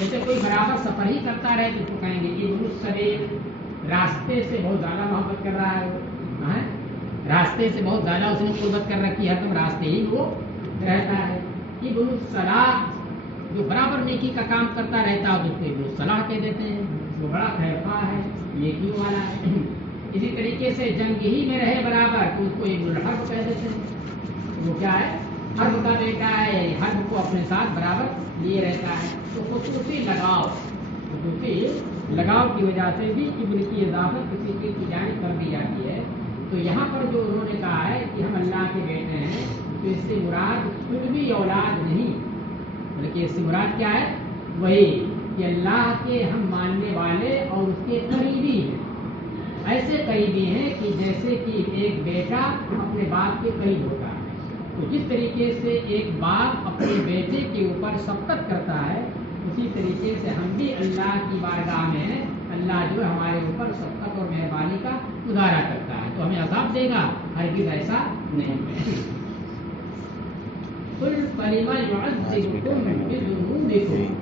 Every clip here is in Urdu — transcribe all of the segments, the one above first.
جیسے کوئی برابر سفر ہی کرتا رہے تو کہیں گے ابن السبیل، راستے سے بہت زیادہ محبت کر رہا ہے وہ، راستے سے بہت زیادہ اس نے قربت کر رکھی ہے، تم راستے ہی وہ رہتا ہے۔ ابن الصلاح، جو برابر نیکی کا کام کرتا رہتا ہے اس کو ابن الصلاح کہہ دیتے ہیں، وہ بڑا خیرخواہ ہے، نیکی والا ہے۔ اسی طریقے سے جنگ ہی میں رہے برابر تو اس کو ابن الحرب کہہ دیتے ہیں، وہ کیا ہے، حرب کا بیٹا ہے، حرب کو اپنے ساتھ برابر لیے رہتا ہے۔ تو خصوصی لگاؤ کی وجہ سے بھی ابن کی اضافت کسی چیز کی جانب کر دی جاتی ہے۔ تو یہاں پر جو انہوں نے کہا ہے کہ ہم اللہ کے بیٹے ہیں، تو اس سے مراد سلبی اولاد نہیں، بلکہ اس سے مراد کیا ہے، وہی کہ اللہ کے ہم ماننے والے اور اس کے قریبی ہیں، ایسے قریبی ہیں کہ جیسے کہ ایک بیٹا اپنے باپ کے قریب ہوتا ہے۔ تو جس طریقے سے ایک باپ اپنے بیٹے کے اوپر شفقت کرتا ہے، اسی طریقے سے ہم بھی اللہ کی بارگاہ میں ہیں، اللہ جو ہمارے اوپر شفقت اور مہربانی کا مظاہرہ کرتا ہے تو ہمیں عذاب دے گا، ہرگز ایسا نہیں ہے۔ قل فلم يعذبكم بذنوبكم،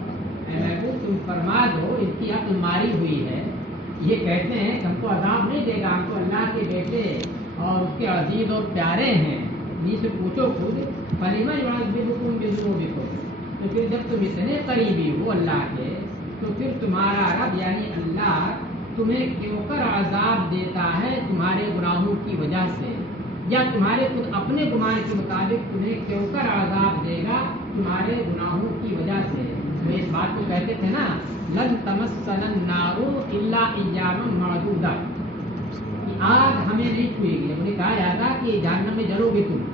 اے محبوب تم فرما دو، اس کی عقل ماری ہوئی ہے، یہ کہتے ہیں کہ ہم کو عذاب نہیں دے گا، ہم تو اللہ کے بیٹے اور اس کے عزیز اور پیارے ہیں، جی سے پوچھو خود، فلم يعذبكم بذنوبكم، تو پھر جب تم اتنے قریبی ہو اللہ کے تو پھر تمہارا رب یعنی اللہ تمہیں کیوں کر عذاب دیتا ہے تمہارے گناہوں کی وجہ سے، یا تمہارے خود اپنے گمان کے مطابق تمہیں کیوں کر عذاب دے گا تمہارے گناہوں کی وجہ سے۔ وہ اس بات کو کہتے تھے نا، لن تمسنا النار الا ایاما معدودہ، آگ ہمیں نہیں چھوئے گی۔ انہوں نے کہا جاتا کہ جہنم میں جلو گے، تم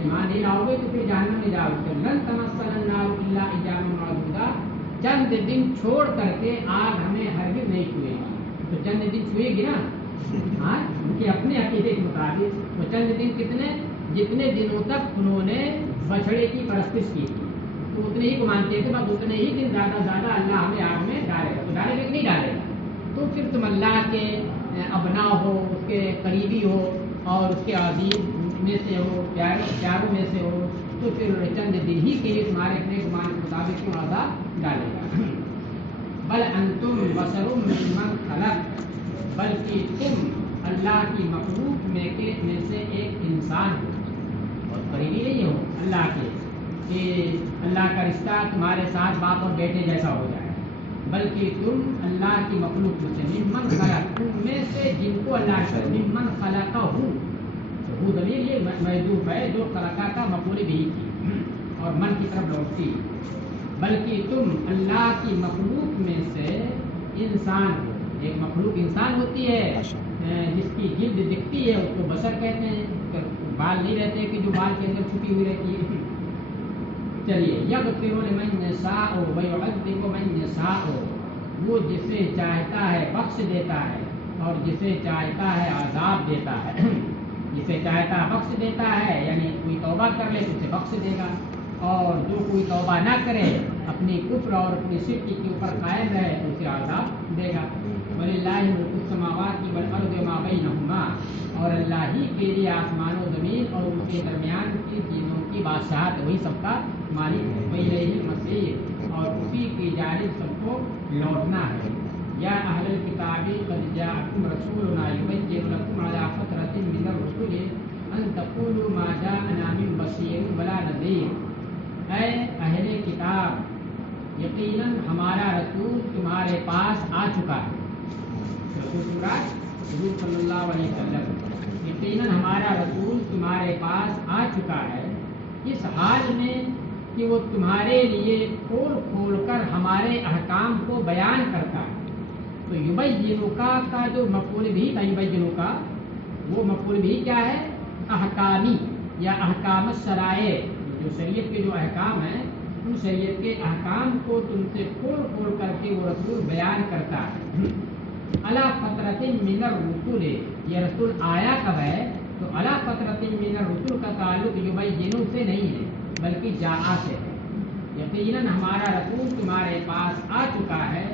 ایمان نہیں لاؤ گے تو پھر جہنم میں جاؤ گے۔ لن تمسنا النار الا ایاما معدودہ، چند دن چھوڑ کر کے آگ ہمیں ہرگز نہیں چھوئے گی۔ تو چند دن چھوئے گی نا، ہاں، ان کے اپنے عقیدے کے مطابق وہ چند دن کتنے، جتنے دنوں تک انہوں نے بچڑے کی پرستش کی تھی تو اتنے ہی کو مانتے تھے، بس اتنے ہی دن زیادہ زیادہ اللہ ہمیں آگ میں ڈالے گا، تو ڈالے گا کہ نہیں ڈالے گا؟ تو پھر تم اللہ کے ابنا ہو، اس کے قریبی ہو اور اس کے عزیز میں سے ہو، پیاروں میں سے ہو، تو پھر چند دن ہی کے لیے تمہارے اپنے گمان کے مطابق کیوں عذاب ڈالے گا۔ بل انتم بشر ممن خلق، بلکہ تم اللہ کی مخلوق میں سے ایک انسان ہو، اور قریبی نہیں ہو اللہ کے کہ اللہ کا رشتہ تمہارے ساتھ باپ اور بیٹے جیسا ہو جائے، بلکہ تم اللہ کی مخلوق میں سے، ممن خلق، تم میں سے جن کو اللہ کا، ممن خلقہ ہوں، وہ ضمیر یہ محذوف ہے جو خلقہ کا مفعول بھی تھی اور من کی طرف لوٹتی، بلکہ تم اللہ کی مخلوق میں سے انسان ہو۔ ایک مخلوق انسان ہوتی ہے جس کی جلد دکھتی ہے، اس کو بشر کہتے ہیں، بال نہیں رہتے کہ جو بال کے اندر چھپی ہوئی رہتی ہے۔ چلیے، یغفر لمن یشاء ویعذب من یشاء، وہ جسے چاہتا ہے بخش دیتا ہے اور جسے چاہتا ہے عذاب دیتا ہے۔ جسے چاہتا ہے بخش دیتا ہے، یعنی کوئی توبہ کر لے تو اسے بخش دے گا، اور جو کوئی توبہ نہ کرے، اپنی کفر اور اپنی شرک کے اوپر قائم رہے تو اسے عذاب دے گا۔ وَلِلَّهِ مُلْكُ السَّمَاوَاتِ وَالْأَرْضِ وَمَا بَيْنَهُمَا، اور اللہ ہی کے لیے آسمان و زمین اور ان کے درمیان کی چیزوں کی بادشاہت، وہی سب کا مالک ہے۔ وَإِلَيْهِ الْمَصِيرُ، اور اسی کی جانب سب کو لوٹنا ہے۔ یا اہل الکتاب قد جاءکم رسولنا یبین لکم علی فترۃ من الرسل ان تقولوا ما جاءنا من بشیر ولا نذیر، اے اہل کتاب، یقیناً ہمارا رسول تمہارے پاس آ چکا ہے، رسول حضور صلی اللہ علیہ وسلم، یقیناً ہمارا رسول تمہارے پاس آ چکا ہے، اس حال میں کہ وہ تمہارے لیے کھول کھول کر ہمارے احکام کو بیان کرتا ہے۔ تو یبینُکا کا جو مفعول بھی تھا، یبینُکا، وہ مفعول بھی کیا ہے، احکامی یا احکام الشرائع، جو شریعت کے جو احکام ہیں ان شریعت کے احکام کو تم سے کھول کھول کر کے وہ رسول بیان کرتا ہے۔ علی فترۃ من الرسل، یہ رسول آیا کب ہے؟ تو علی فترۃ من الرسل کا تعلق یبینُ سے نہیں ہے بلکہ جاء سے ہے۔ یقیناً ہمارا رسول تمہارے پاس آ چکا ہے،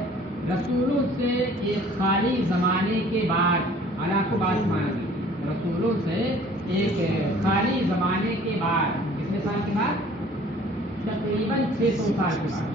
رسولوں سے ایک خالی زمانے کے بعد، علی کو بات مانگی، رسولوں سے ایک خالی زمانے کے بعد، کتنے سال کے بعد؟ تقریباً 600 سال کے بعد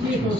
600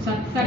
570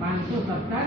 570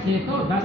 610।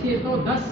610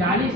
40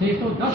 610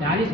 40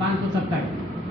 570,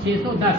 610।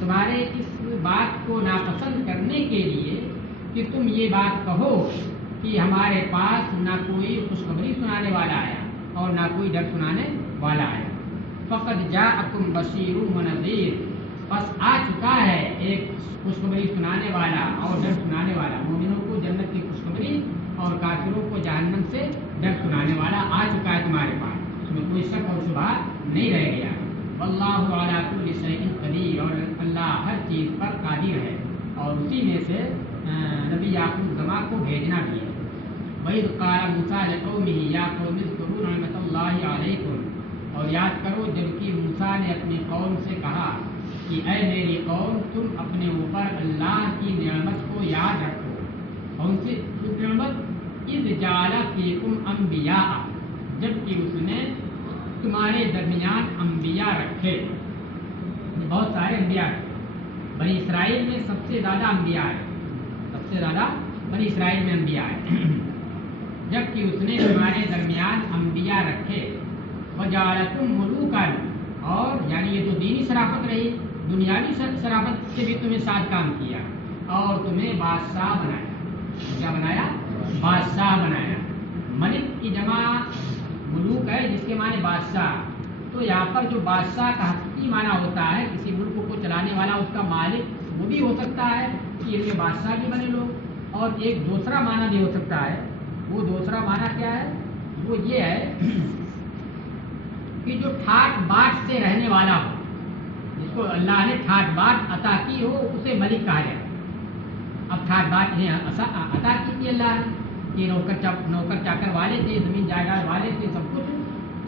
تمہارے اس بات کو ناپسند کرنے کے لیے کہ تم یہ بات کہو کہ ہمارے پاس نہ کوئی خوشخبری سنانے والا آیا اور نہ کوئی ڈر سنانے والا آیا۔ فقد جاءکم بشیر و نذیر، بس آ چکا ہے ایک خوشخبری سنانے والا اور ڈر سنانے والا، مومنوں کو جنت کی خوشخبری اور کافروں کو جہنم سے ڈر سنانے والا آ چکا ہے تمہارے پاس، اس میں کوئی شک اور شبہ نہیں رہ گیا۔ واللہ علی کل شیء قدیر، اور اللہ ہر چیز پر قادر ہے، اور اسی میں سے نبی آخر کو بھیجنا بھی ہے۔ وَإِذْ قَالَ مُوسَىٰ لِقَوْمِهِ يَا قَوْمِ اذْكُرُوا نِعْمَتَ اللَّهِ عَلَيْكُمْ، اور یاد کرو جبکہ موسیٰ نے اپنی قوم سے کہا کہ اے میری قوم تم اپنے اوپر اللہ کی نعمت کو یاد رکھو۔ کون سی نعمت؟ اذ جعل فیکم انبیاء، جبکہ اس نے تمہارے درمیان انبیاء رکھے، بہت سارے انبیاء رکھے۔ بنی اسرائیل میں سب سے زیادہ انبیاء ہے، سب سے زیادہ بنی اسرائیل میں انبیاء ہے، جبکہ اس نے تمہارے درمیان انبیاء رکھے۔ وجعلکم ملوکا، اور یعنی یہ تو دینی شرافت رہی، دنیاوی شرافت سے بھی تمہیں ساتھ کام کیا اور تمہیں بادشاہ بنایا۔ کیا بنایا؟ بادشاہ بنایا۔ ملک کی جمع ملوک ہے جس کے معنی بادشاہ، تو یہاں پر جو بادشاہ کا حقیقی معنی ہوتا ہے کسی ملک کو چلانے والا، اس کا مالک وہ بھی ہو سکتا ہے کہ یہ بادشاہ بھی بنے لوگ، اور ایک دوسرا معنی بھی ہو سکتا ہے۔ وہ دوسرا معنی کیا ہے؟ وہ یہ ہے کہ جو ٹھاٹ باٹ سے رہنے والا ہو، جس کو اللہ نے ٹھاٹ باٹ عطا کی ہو، اسے ملک کہا جائے۔ اب ٹھاٹ باٹ انہیں عطا کی تھی اللہ نے، کہ نوکر چاکر والے تھے، زمین جائیداد والے تھے، سب کچھ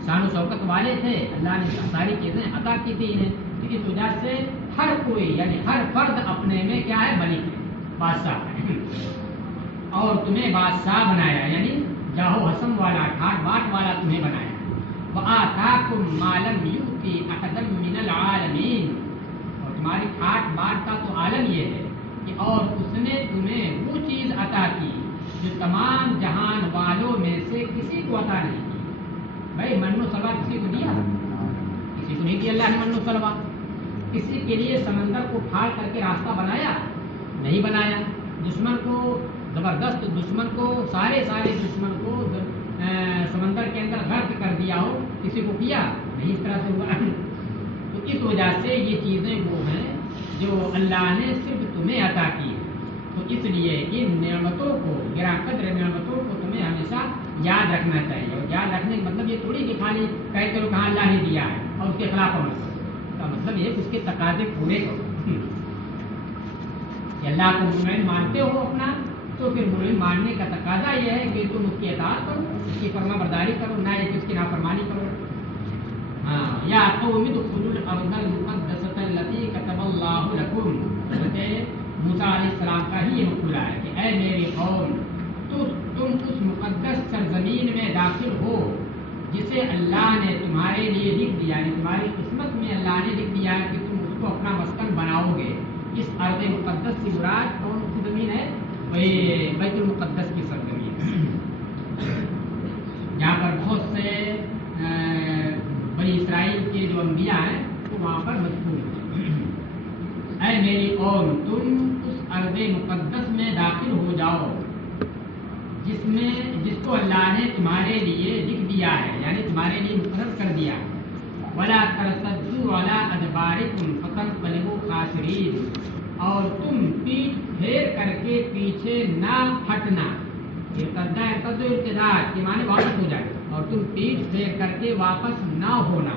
شان و شوکت والے تھے، اللہ نے ساری چیزیں عطا کی تھی انہیں، اس وجہ سے ہر کوئی یعنی ہر فرد اپنے میں کیا ہے؟ ملک ہے، بادشاہ ہے، اور تمہیں بادشاہ بنایا، یعنی جاہو حسم والا ٹھاٹ باٹ والا تمہیں بنایا۔ وَآتَاكُم مَّا لَمْ يُؤْتِ أَحَدًا مِّنَ الْعَالَمِينَ، اور تمہاری ٹھاٹ باٹ کا تو عالم یہ ہے کہ اور اس نے تمہیں وہ چیز عطا کی جو تمام جہان والوں میں سے کسی کو عطا نہیں کی۔ بھائی من و سلوا کسی کو دیا؟ کسی کو نہیں دیا اللہ نے من و سلوا۔ کسی کے لیے سمندر کو پھاڑ کر کے راستہ بنایا؟ نہیں بنایا۔ دشمن کو زبردست دشمن کو سارے دشمن کو سمندر کے اندر غرق کر دیا ہو، کسی کو کیا؟ نہیں، اس طرح سے ہوا۔ تو اس وجہ سے یہ چیزیں وہ ہیں جو اللہ نے صرف تمہیں عطا کی، تو اس لیے ان نعمتوں کو، گراں قدر نعمتوں کو تمہیں ہمیشہ یاد رکھنا چاہیے۔ اور یاد رکھنے کا مطلب یہ تھوڑی کہ خالی کہہ کرو کہاں اللہ نے دیا ہے اور اس کے خلاف عمل کرو، کا مطلب یہ کہ اس کے تقاضے پورے کرو۔ کہ اللہ کو مومن مانتے ہو اپنا، تو پھر مومن ماننے کا تقاضا یہ ہے کہ تم اس کی اطاعت کرو، اس کی فرما برداری کرو، نہ کہ اس کی نافرمانی کرو۔ ہاں، یا قوم ادخلوا الارض المقدسۃ التي كتب اللہ لکم، موسیٰ علیہ السلام کا ہی یہ مقولہ ہے کہ اے میری قوم، تم اس مقدس سرزمین میں داخل ہو جسے اللہ نے تمہارے لیے لکھ دیا، یعنی تمہاری قسمت میں اللہ نے لکھ دیا ہے کہ تم اس کو اپنا مسکن بناؤ گے۔ اس ارض مقدس کی مراد کون سی زمین ہے؟ وہی بیت المقدس کی سرزمین، جہاں پر بہت سے بنی اسرائیل کے جو انبیاء ہیں وہ وہاں پر مذکور ہیں۔ اے میری قوم، تم اس ارض مقدس میں داخل ہو جاؤ جس کو اللہ نے تمہارے لیے لکھ دیا ہے، یعنی تمہارے لیے مقرر کر دیا۔ وَلَا تَرْتَدُّوا عَلَىٰ أَدْبَارِكُمْ فَتَنقَلِبُوا خَاسِرِينَ، اور تم پیٹھ پھیر کر کے پیچھے نہ ہٹنا۔ ارتداد کے معنی واپس ہو جائے، اور تم پیٹھ پھیر کر کے واپس نہ ہونا۔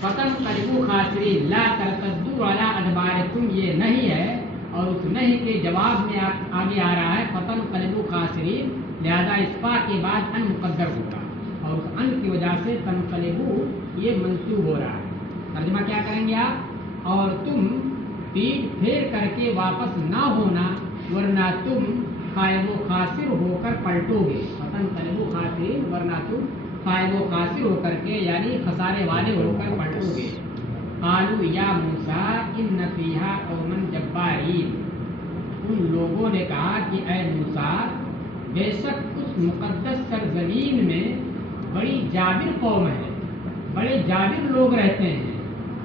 فَتَنقَلِبُوا خَاسِرِينَ، لَا تَرْتَدُّوا عَلَىٰ أَدْبَارِكُمْ، یہ نہیں ہے، اور اس نہیں کے جواب میں آگے آ رہا ہے فَتَنقَلِبُوا خَاسِرِينَ، لہذا اس پا کے بعد ان مقدر ہوگا، اور اس ان کی وجہ سے تنقلبوا یہ منصوب ہو رہا ہے۔ ترجمہ کیا کریں گے آپ؟ اور تم پیٹھ پھیر کر کے واپس نہ ہونا، ورنہ تم خائب و خاسر ہو کر پلٹو گے۔ فَتَنقَلِبُوا خَاسِرِينَ، ورنہ تم خائب و خاسر ہو کر کے یعنی خسارے والے ہو کر پلٹو گے۔ قالوا یا موسیٰ ان فیہا قوما جبارین، ان لوگوں نے کہا کہ اے موسیٰ، بے شک اس مقدس سرزمین میں بڑی جابر قوم ہے، بڑے جابر لوگ رہتے ہیں،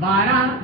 12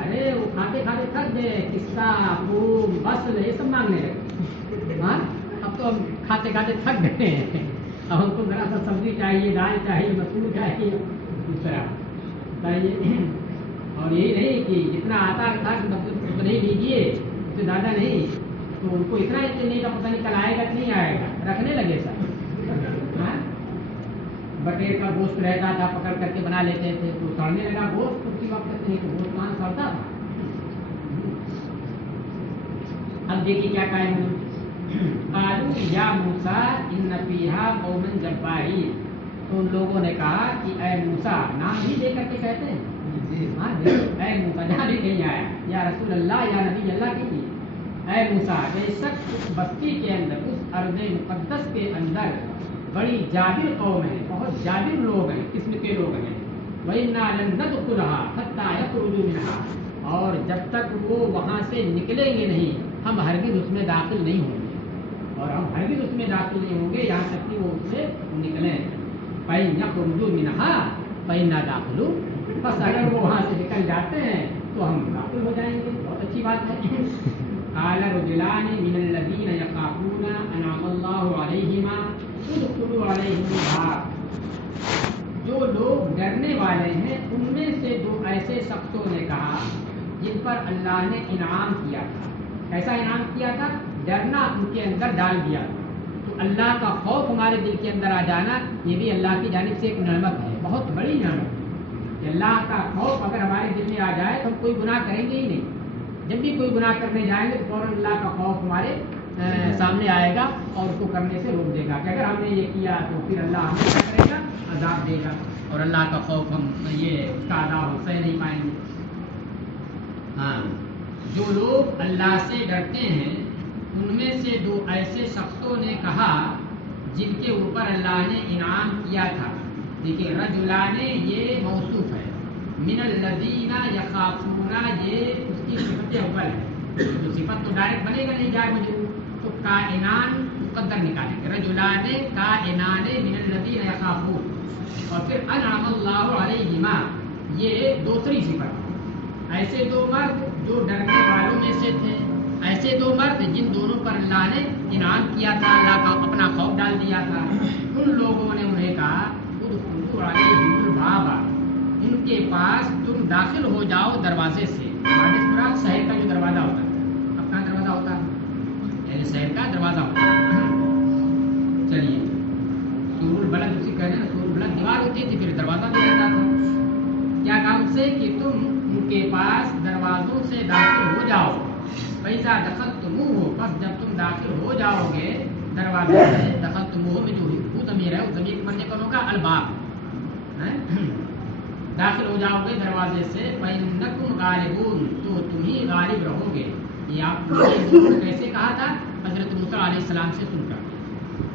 ارے وہ کھاتے کھاتے تھک گئے، قصہ پھول بسل یہ سب مانگنے لگے. ہاں اب تو ہم کھاتے کھاتے تھک گئے ہیں، اب ہم کو ذرا سا سبزی چاہیے، دال چاہیے، مسور چاہیے، دوسرا چاہیے. اور یہی نہیں کہ جتنا آتا تھا اتنا ہی لیجیے، اس سے زیادہ نہیں. تو ان کو اتنا نہیں کا پتہ نہیں کل آئے گا کہ نہیں آئے گا، رکھنے لگے سر. بٹیر کا گوشت رہتا تھا، پکڑ کر کے بنا لیتے تھے، تو سڑنے لگا گوشت اسی وقت نہیں، تو گوشت کہاں سڑتا تھا. اب دیکھیے کیا کہا انہوں نے، قالوا یا موسیٰ ان فیہا قوما جبارین. تو ان لوگوں نے کہا کہ اے موسیٰ، نام بھی دے کر کے کہتے ہیں، ہاں اے موسیٰ، جہاں بھی کہیں آیا یا رسول اللہ یا نبی اللہ کیجیے. اے موسیٰ، بے شک اس بستی کے اندر، اس ارض مقدس کے اندر بڑی جابر قوم ہے، بہت جابر لوگ ہیں، قسم کے لوگ ہیں. وَإِنَّا لَن نَدْخُلَهَا حَتَّى يَخْرُجُوا مِنْهَا. اور جب تک وہ وہاں سے نکلیں گے نہیں، ہم ہرگز اس میں داخل نہیں ہوں گے، اور ہم ہرگز اس میں داخل نہیں ہوں گے یہاں تک کہ وہ اس سے نکلیں. فَإِن يَخْرُجُوا مِنْهَا فَإِنَّا دَاخِلُونَ. بس اگر وہ وہاں سے نکل جاتے ہیں تو ہم داخل ہو جائیں گے. بہت اچھی بات ہے. قال رجلان من الذين يخافون انعم الله عليهما ادخلوا عليهم الباب. جو لوگ ڈرنے والے ہیں ان میں سے دو ایسے شخصوں نے کہا جن پر اللہ نے انعام کیا تھا. ایسا انعام کیا تھا، ڈرنا ان کے اندر ڈال دیا. تو اللہ کا خوف ہمارے دل کے اندر آ جانا، یہ بھی اللہ کی جانب سے ایک نعمت ہے، بہت بڑی نعمت ہے. کہ اللہ کا خوف اگر ہمارے دل میں آ جائے تو ہم کوئی گناہ کریں گے ہی نہیں. جب بھی کوئی گناہ کرنے جائیں گے تو فوراً اللہ کا خوف ہمارے سامنے آئے گا اور اس کو کرنے سے روک دے گا کہ اگر ہم نے یہ کیا تو پھر اللہ ہمیں کیا کرے گا، عذاب دے گا. اور اللہ کا خوف ہم یہ اس کا عذاب ہم سہ نہیں پائیں گے. ہاں، جو لوگ اللہ سے ڈرتے ہیں ان میں سے دو ایسے شخصوں نے کہا جن کے اوپر اللہ نے انعام کیا تھا. دیکھیے رجلان یہ موصوف ہے، من الذین یخافون یہ اس کی صفت اول ہے. تو صفت تو ڈائریکٹ بنے گا نہیں، جائے مجرور، تو کائنان مقدر نکالیں گے. رجلان کائنان من الذین یخافون، اور پھر انعم اللہ علیہما یہ دوسری صفت. ایسے دو مرد جو ڈرنے والوں میں سے تھے، ایسے دو مرد جن دونوں پر اللہ نے انعام کیا تھا، اللہ کا اپنا خوف ڈال دیا تھا. ان لوگوں نے انہیں کہا ادخلوا علیہم الباب، ان کے پاس تم داخل ہو جاؤ دروازے سے. شہر کا جو دروازہ ہوتا ہے، اب کہاں دروازہ ہوتا ہے، یعنی شہر کا دروازہ ہوتا ہے. چلیے سور البلد اسی کہنے نا، سور البلد دیوار ہوتی تھی، پھر دروازہ بھی رہتا تھا. کیا کام سے کہ تم ان کے پاس دروازوں سے داخل ہو جاؤ. پیسہ دخلتموہ، بس جب تم داخل ہو جاؤ گے دروازے سے، دخلتموہ میں جو ضمیر ہے، اس ضمیر کے معنی کون ہوگا، الباب. داخل ہو جاؤ گے دروازے سے، فَإِنَّكُمْ غَالِبُونَ، تو تم ہی غالب رہو گے. یہ آپ نے کیسے کہا تھا، حضرت موسیٰ علیہ السلام سے سن کر.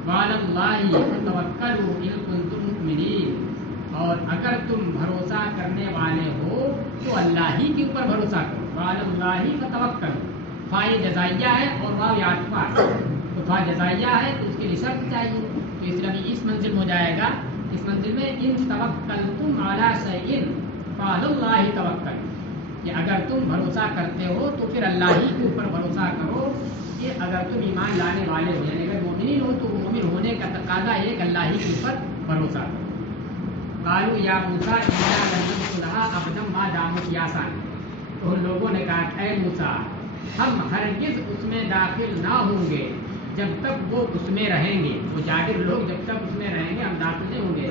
وَعَلَى اللَّهِ فَتَوَكَّلُوا إِن كُنتُم مُؤْمِنِينَ، اور اگر تم بھروسہ کرنے والے ہو تو اللہ ہی کے اوپر بھروسہ کرو. وَعَلَى اللَّهِ فَتَوَكَّلُوا، فا یہ جزائیہ ہے اور واو عاطفہ ہے. تو فا جزائیہ ہے تو اس کے لیے شرط چاہیے، تو اس لیے اس منزل میں ہو جائے گا. اس منزل میں ان توکلتم علی شیء فعلی اللہ توکل، کہ اگر تم بھروسہ کرتے ہو تو پھر اللہ ہی کے اوپر بھروسہ کرو. کہ اگر تم ایمان لانے والے ہو، یعنی اگر مومنین ہو تو مومن ہونے کا تقاضا ہے کہ اللہ ہی کے اوپر بھروسہ کرو. قالوا یا موسیٰ انا لن ندخلها ابدا ما داموا فیہا. تو ان لوگوں نے کہا اے موسیٰ، ہم ہرگز اس میں داخل نہ ہوں گے جب تک وہ اس میں رہیں گے. وہ جابر لوگ جب تک اس میں رہیں گے ہم داخل نہیں ہوں گے.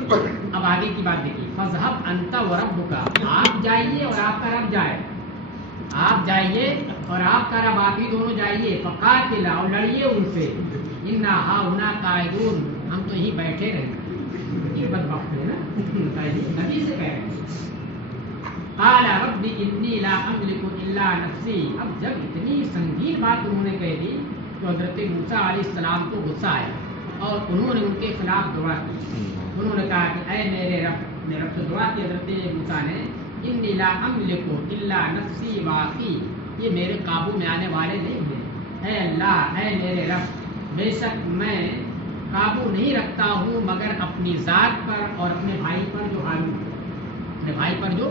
اب آگے کی بات دیکھیے، فَاذْهَبْ أَنْتَ وَرَبُّكَ، آپ جائیے اور آپ کا رب جائے. آپ جائیے اور آپ کا رب، آپ ہی دونوں جائیے. فَقَاتِلَا، اور لڑیے ان سے. إِنَّا هَاهُنَا قَاعِدُونَ، ہم تو یہیں بیٹھے رہیں. یہ بدبخت ہے نا، نبی سے کہہ رہے ہیں. قَالَ رَبِّ إِنِّي لَا أَمْلِكُ إِلَّا نَفْسِي. اب جب اتنی سنگین بات انہوں نے کہہ دی تو حضرت موسیٰ علیہ السلام کو غصہ آیا اور انہوں نے ان کے خلاف دعا کی. انہوں نے کہا کہ اے میرے رب، میرے رب سے دعا کی حضرت موسیٰ نے، انی لا املک الا نفسی واقعی، یہ میرے قابو میں آنے والے نہیں ہیں. اے اللہ، اے میرے رب، بے شک میں قابو نہیں رکھتا ہوں مگر اپنی ذات پر اور اپنے بھائی پر جو ہارون ہے، اپنے بھائی پر جو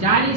40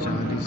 40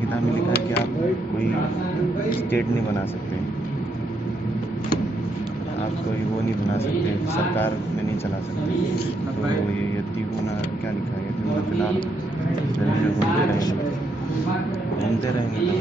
کتاب میں لکھا ہے کہ آپ کوئی اسٹیٹ نہیں بنا سکتے، آپ کوئی وہ نہیں بنا سکتے، سرکار میں نہیں چلا سکتے. تو یہ یتیمون کیا لکھا ہے، یتیمون فی الحال گھومتے رہیں گے تو